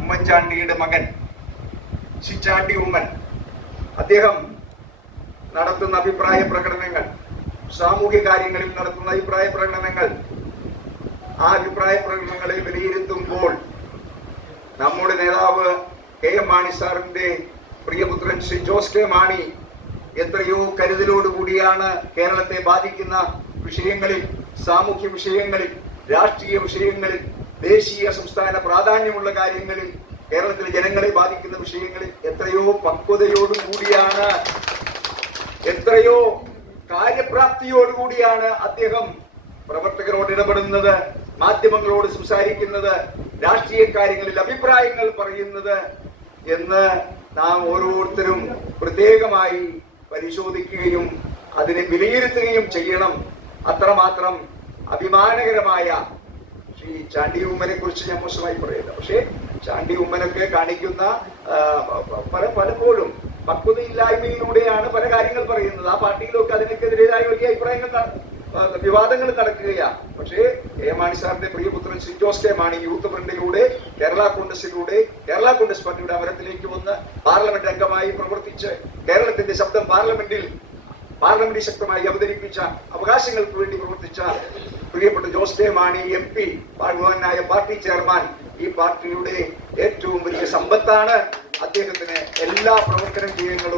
ഉമ്മൻചാണ്ടിയുടെ മകൻ ചിച്ചാണ്ടി ഉമ്മൻ അദ്ദേഹം നടത്തുന്ന അഭിപ്രായ പ്രകടനങ്ങൾ, സാമൂഹ്യ കാര്യങ്ങളിൽ നടത്തുന്ന അഭിപ്രായ പ്രകടനങ്ങൾ, ആ അഭിപ്രായ പ്രകടനങ്ങളെ വിലയിരുത്തുമ്പോൾ നമ്മുടെ നേതാവ് കെ എം മാണി സാറിന്റെ പ്രിയപുത്രൻ ശ്രീ ജോസ് കെ മാണി എത്രയോ കരുതലോടുകൂടിയാണ് കേരളത്തെ ബാധിക്കുന്ന വിഷയങ്ങളിൽ, സാമൂഹ്യ വിഷയങ്ങളിൽ, രാഷ്ട്രീയ വിഷയങ്ങളിൽ, ദേശീയ സംസ്ഥാന പ്രാധാന്യമുള്ള കാര്യങ്ങളിൽ, കേരളത്തിലെ ജനങ്ങളെ ബാധിക്കുന്ന വിഷയങ്ങളിൽ എത്രയോ പക്വതയോടുകൂടിയാണ്, എത്രയോ കാര്യപ്രാപ്തിയോടുകൂടിയാണ് അദ്ദേഹം പ്രവർത്തകരോട് ഇടപെടുന്നത്, മാധ്യമങ്ങളോട് സംസാരിക്കുന്നത്, രാഷ്ട്രീയ കാര്യങ്ങളിൽ അഭിപ്രായങ്ങൾ പറയുന്നത് എന്ന് നാം ഓരോരുത്തരും പ്രത്യേകമായി പരിശോധിക്കുകയും അതിനെ വിലയിരുത്തുകയും ചെയ്യണം. അത്രമാത്രം അഭിമാനകരമായ ശ്രീ ചാണ്ടി ഉമ്മനെ കുറിച്ച് ഞാൻ മോശമായി പറയുന്നത്. പക്ഷേ ചാണ്ടി ഉമ്മനൊക്കെ കാണിക്കുന്ന പലപ്പോഴും പക്വതയില്ലായ്മയിലൂടെയാണ് പല കാര്യങ്ങൾ പറയുന്നത്. ആ പാർട്ടിയിലൊക്കെ അതിനൊക്കെതിരായ വലിയ അഭിപ്രായങ്ങൾ, വിവാദങ്ങൾ നടക്കുകയാണ്. പക്ഷേ കെ എം മാണി സാറിന്റെ പ്രിയപുത്രൻ ശ്രീ ജോസ് കെ മാണി യൂത്ത് ഫ്രണ്ടിലൂടെ, കേരള കോൺഗ്രസ് പാർട്ടിയുടെ അമരത്തിലേക്ക് വന്ന് പാർലമെന്റ് അംഗമായി പ്രവർത്തിച്ച് കേരളത്തിന്റെ ശബ്ദം പാർലമെന്റിൽ ശക്തമായി അവതരിപ്പിച്ച, അവകാശങ്ങൾക്ക് വേണ്ടി പ്രവർത്തിച്ച പ്രിയപ്പെട്ട ജോസ് കെ മാണി MP, ബഹുമാനായ പാർട്ടി ചെയർമാൻ, ഈ പാർട്ടിയുടെ ഏറ്റവും വലിയ സമ്പത്താണ്. അദ്ദേഹത്തിന് എല്ലാ പ്രവർത്തന വിജയങ്ങളും